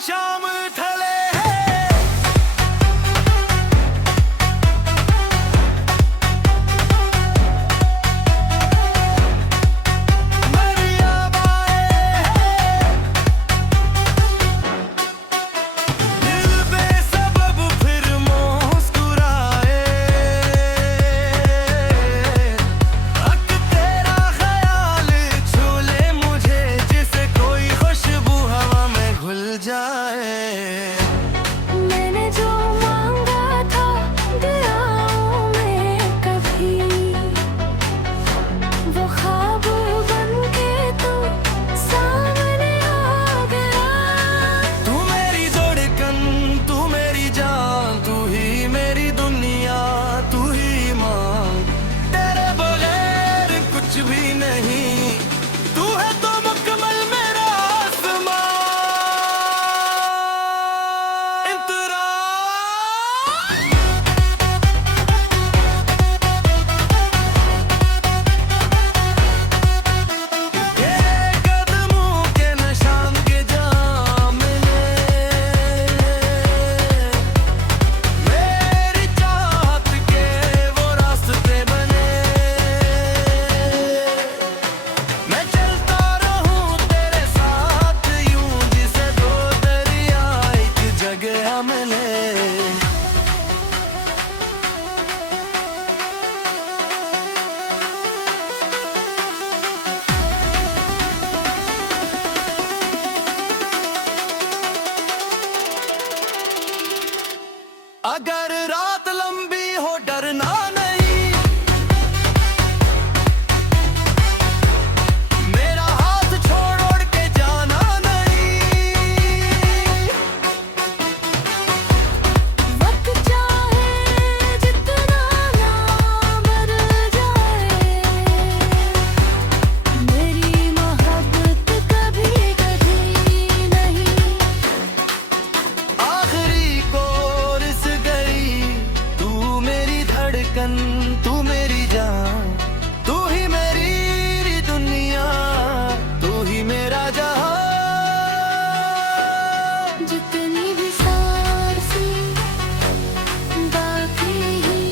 शाम ढले भी नहीं, तू है तो मुकम्मल मेरा आसमां। इंतरा ये कदमों के निशान के जाम मिले, मेरी चाहत के वो रास्ते बने। अगर रात लंबी हो डरना नहीं, मेरा हाथ छोड़ ओढ़ के जाना नहीं। वक्त चाहे जितना ना मर जाए, मेरी मोहब्बत कभी कभी नहीं। आखिरी को तू मेरी जान, तू ही मेरी दुनिया, तू ही मेरा जहां। जितनी भी सांसें बाकी ही,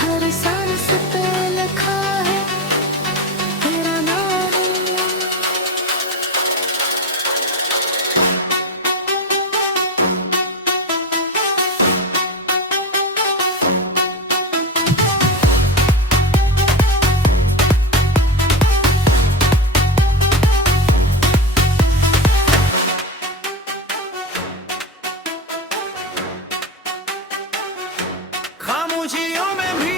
हर सांस पे लिखा है तेरा नाम। खामोशियों में भी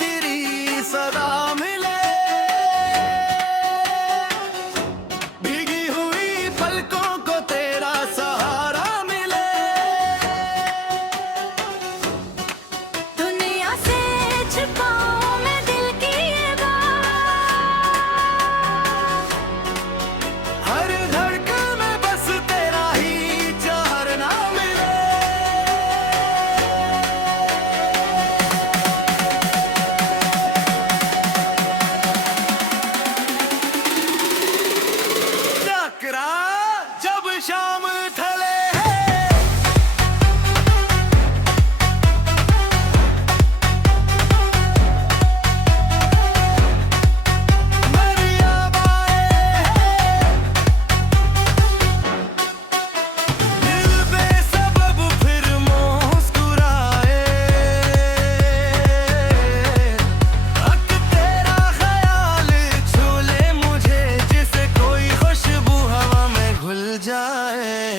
तेरी सदा मिले, भीगी हुई पलकों को तेरा सहारा मिले। दुनिया से छिपाऊं मैं दिल की ये बात, हर धड़कन में बस तेरा ही चाहना मिले। जब शाम ढले जाए।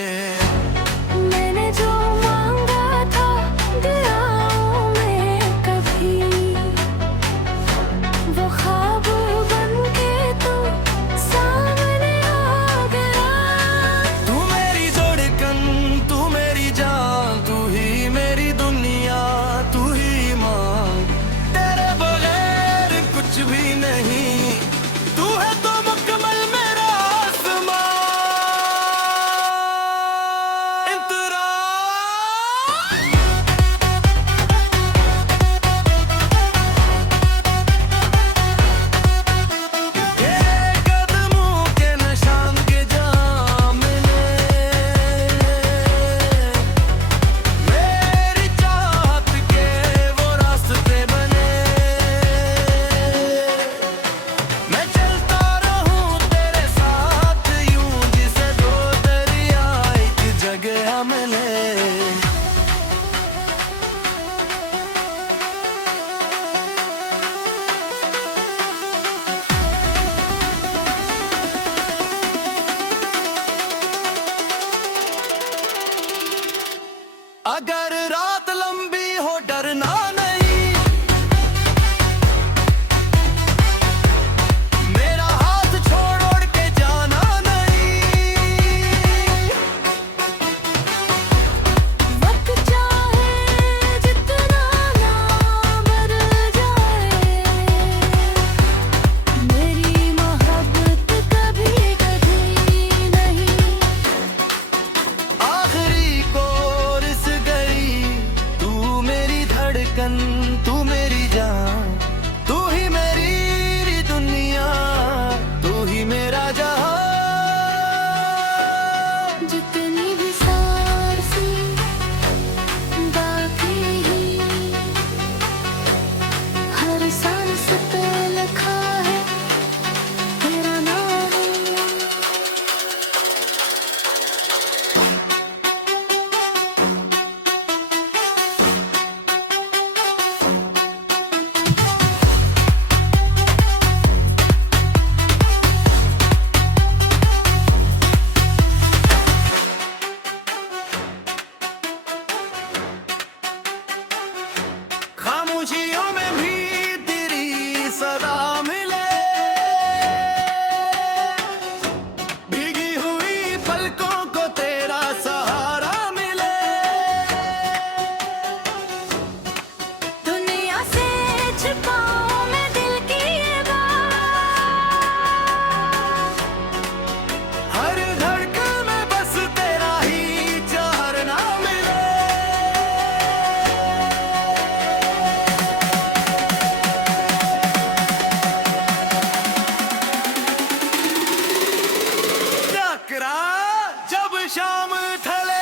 शाम ढले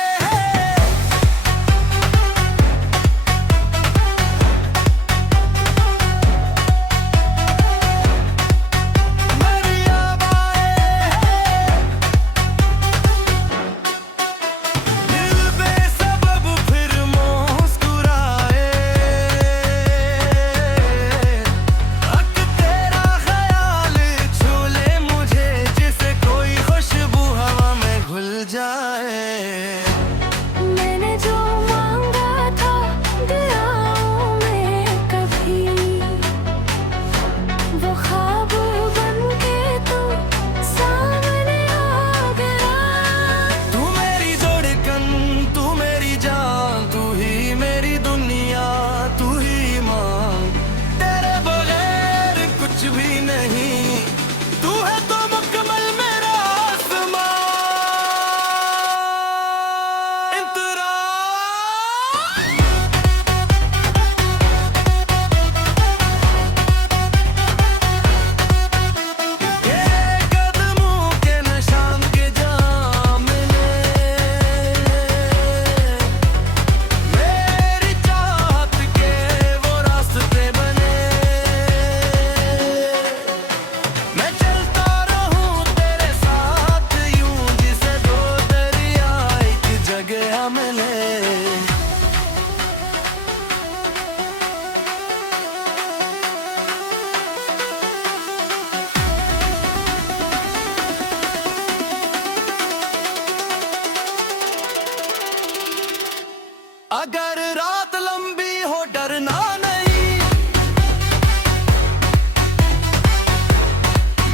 मैंने जो मांगा था दुआओं में कभी, वो ख्वाब बन के तू सामने आ गया। तू मेरी धड़कन, तू मेरी जान, तू ही मेरी दुनिया, तू ही मां। तेरे बगैर कुछ भी नहीं, तू है तो मुकम्मल मेरा आसमां। अगर रात लंबी हो डरना नहीं,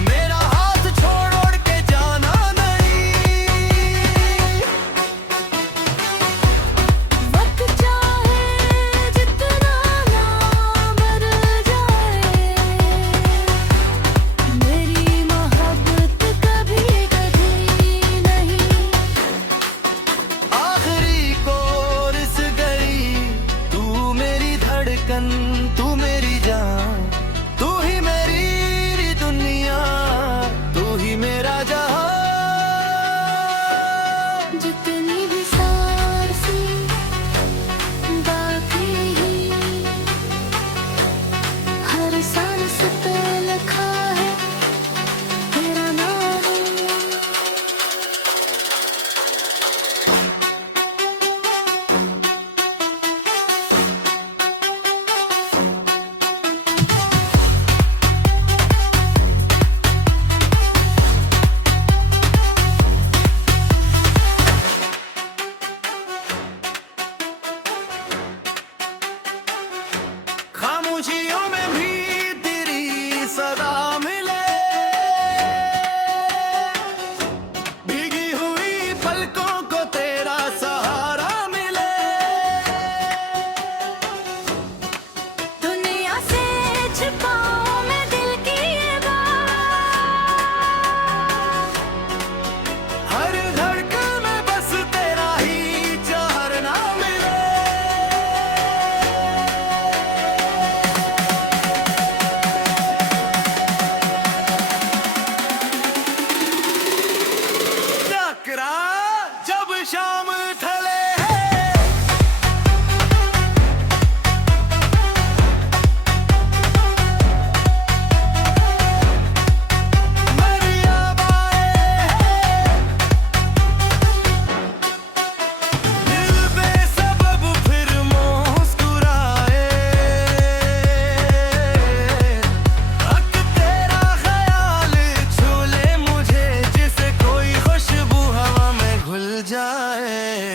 मेरा हाथ छोड़ के जाना नहीं। वक्त चाहे जितना ना मर जाए, मेरी मोहब्बत कभी कभी नहीं। आखिरी कोरिस गई, तू मेरी धड़कन, तू मेरी जान, तू ही मेरी दुनिया, तू ही मेरा जहां। जितनी भी सांसें बाकी हर सांस पे लिखा है तेरा नाम। खामोशियों में भी तेरी सदा मिले, भीगी हुई पलकों को तेरा सहारा मिले। दुनिया से छिपाऊं मैं दिल की ये बात, हर धड़कन में बस तेरा ही चाहना मिले। टकरा जब शाम ढले जाए।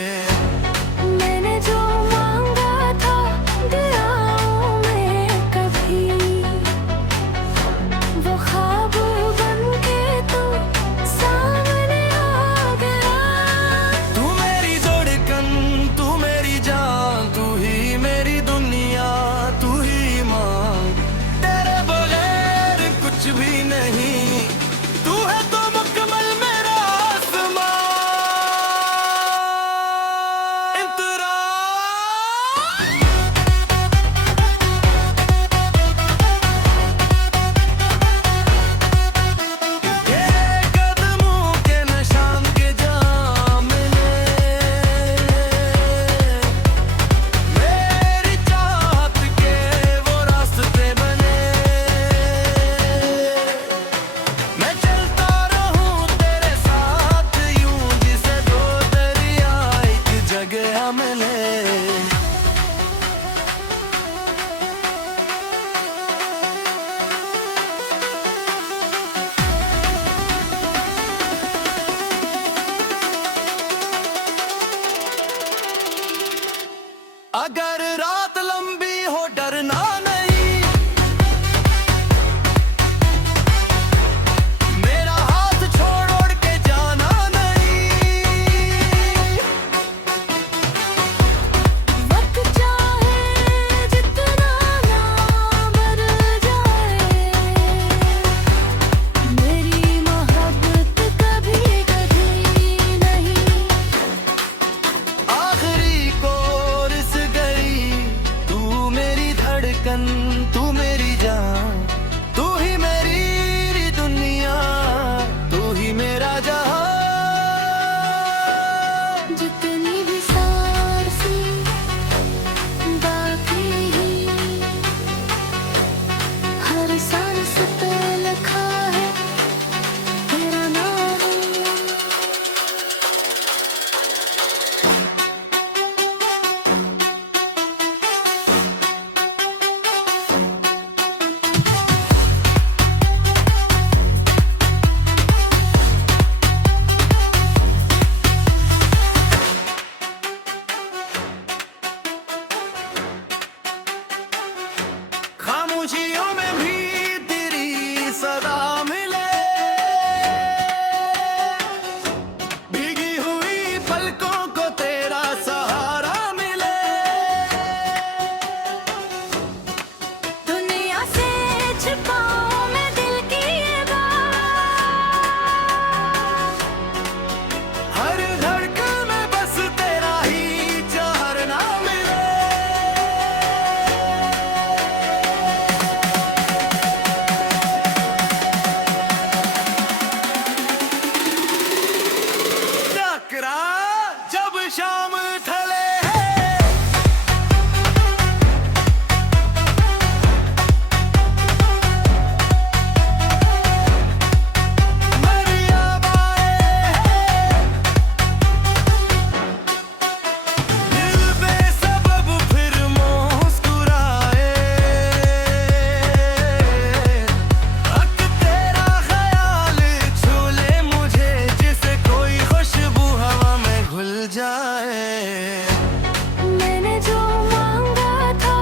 शाम ढले मैंने जो मांगा था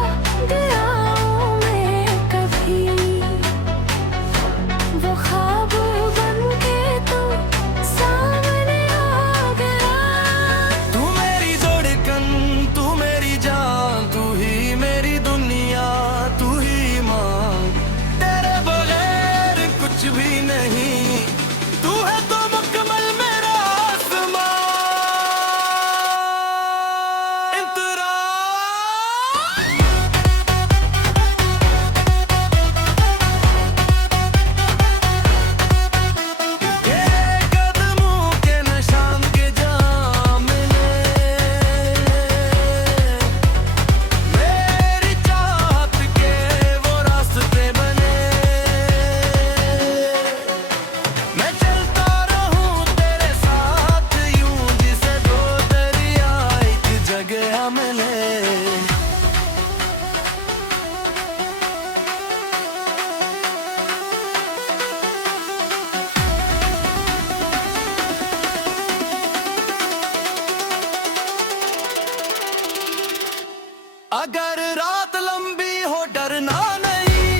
दिया मैं कभी, वो ख्वाब बनके तू सामने आ गया। तू मेरी धड़कन, तू मेरी जान, तू ही मेरी दुनिया, तू ही माँ। तेरे बगैर कुछ भी नहीं, तू है तो मुकम्मल मेरा आसमां। अगर रात लंबी हो डरना नहीं,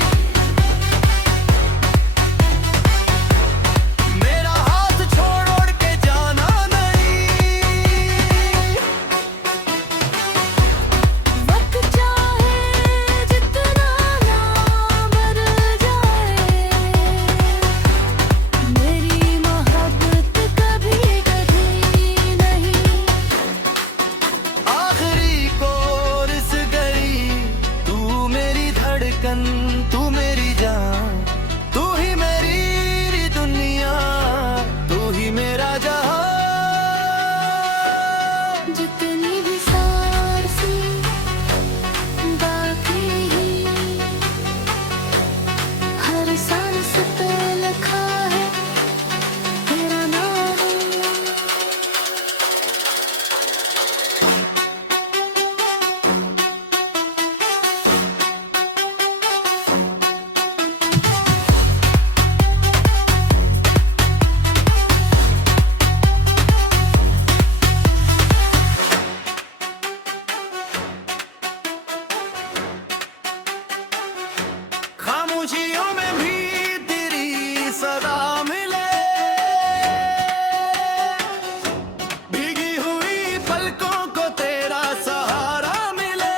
मेरा हाथ छोड़ के जाना नहीं। वक्त चाहे जितना ना मर जाए, मेरी मोहब्बत कभी कभी नहीं। आखिरी कोरस गई, तू मेरी धड़कन, तू मेरी जान, तू ही मेरी दुनिया, तू ही मेरा जहां। जितनी भी सांसें बाकी हर सांस पे लिखा है तेरा नाम। खामोशियों में भी तेरी सदा मिले, भीगी हुई पलकों को तेरा सहारा मिले।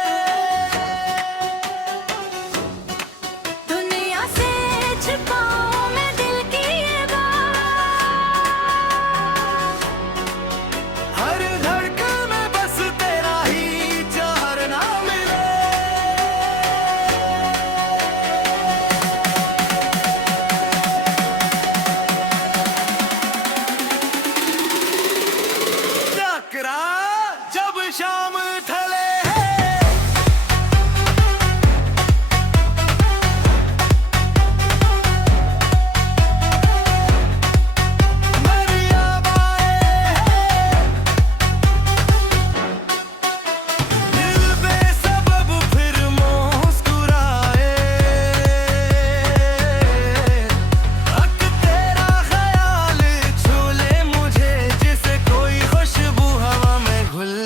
दुनिया से छिपाऊं मैं दिल की ये बात, हर धड़कन में बस तेरा ही चाहना मिले। टकरा जब शाम ढले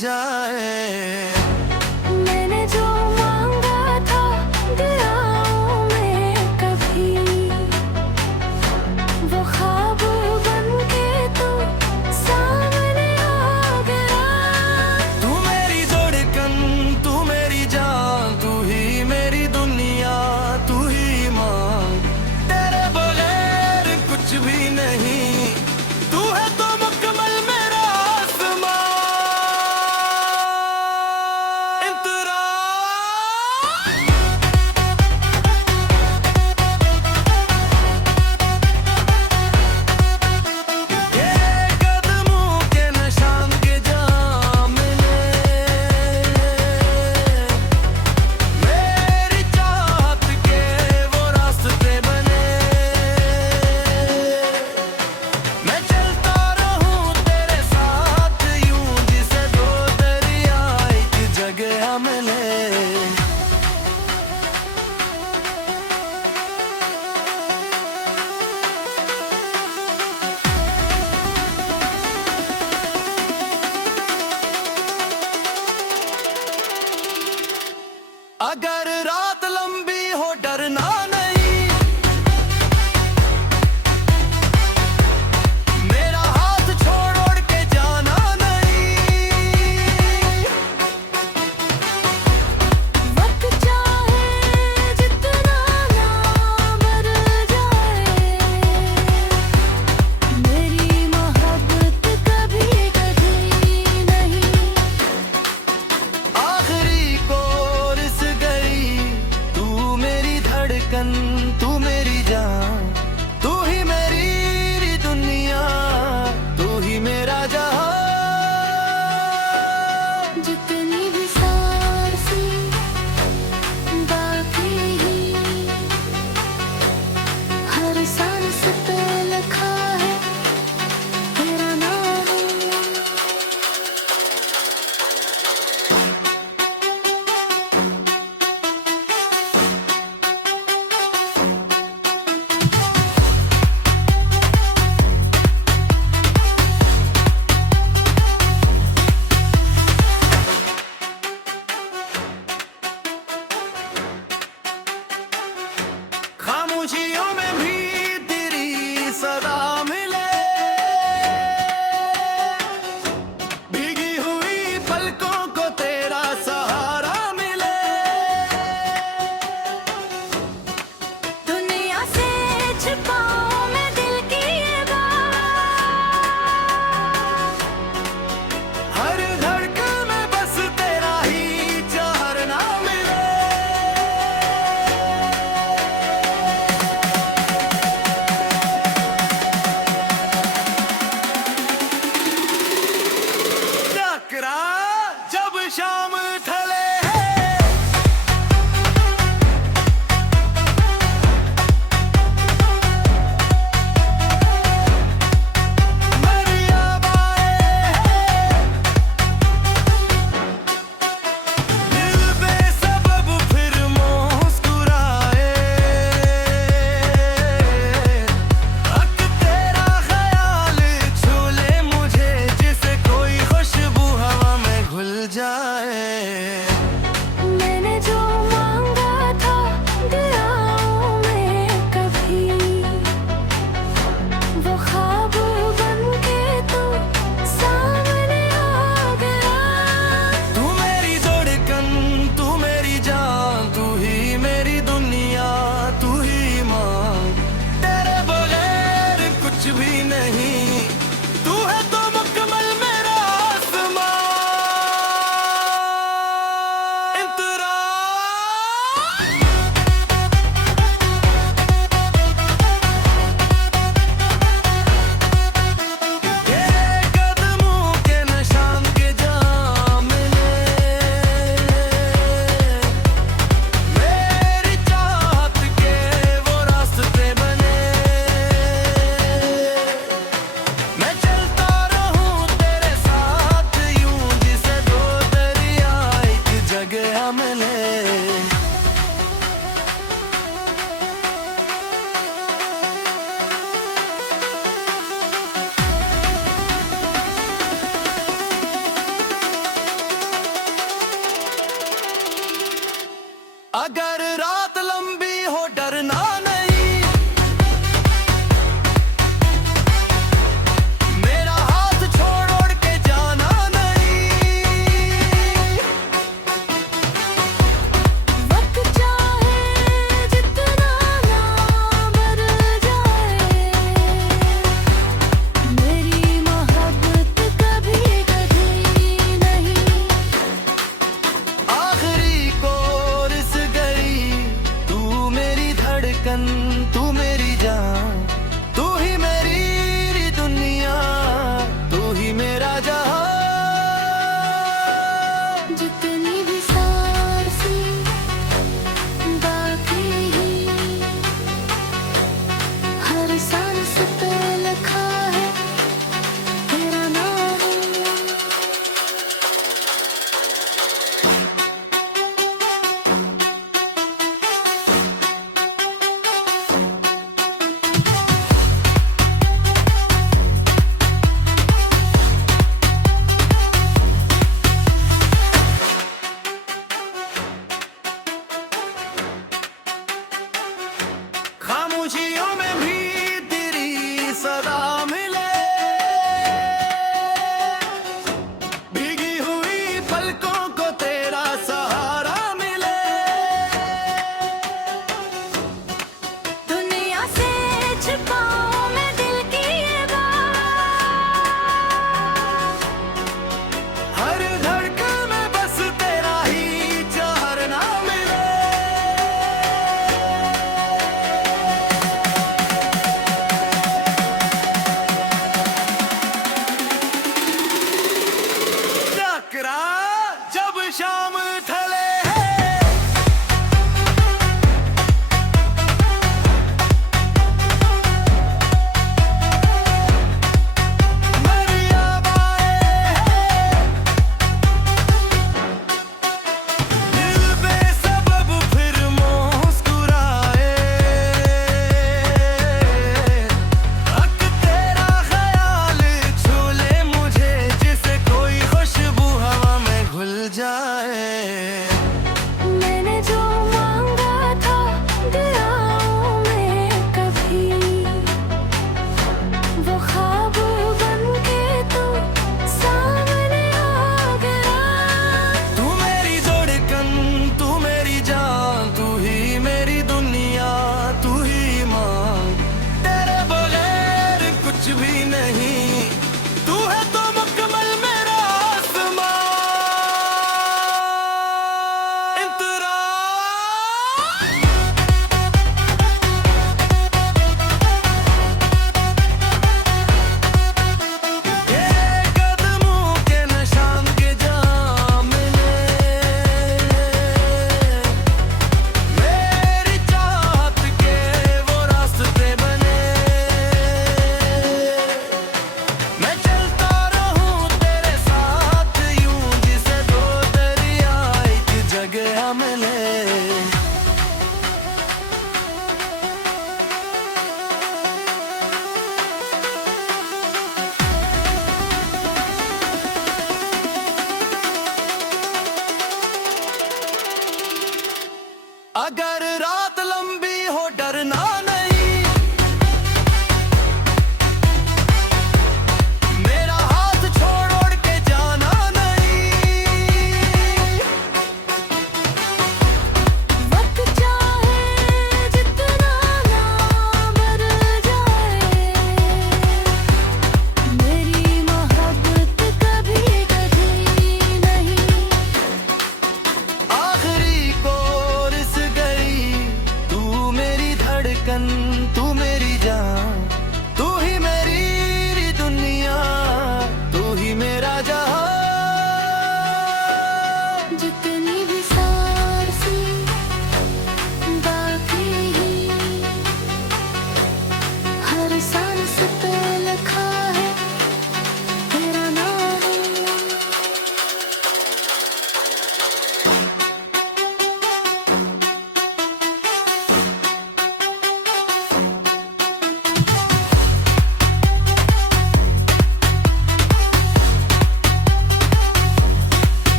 जाए।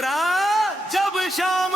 जिगरा जब शाम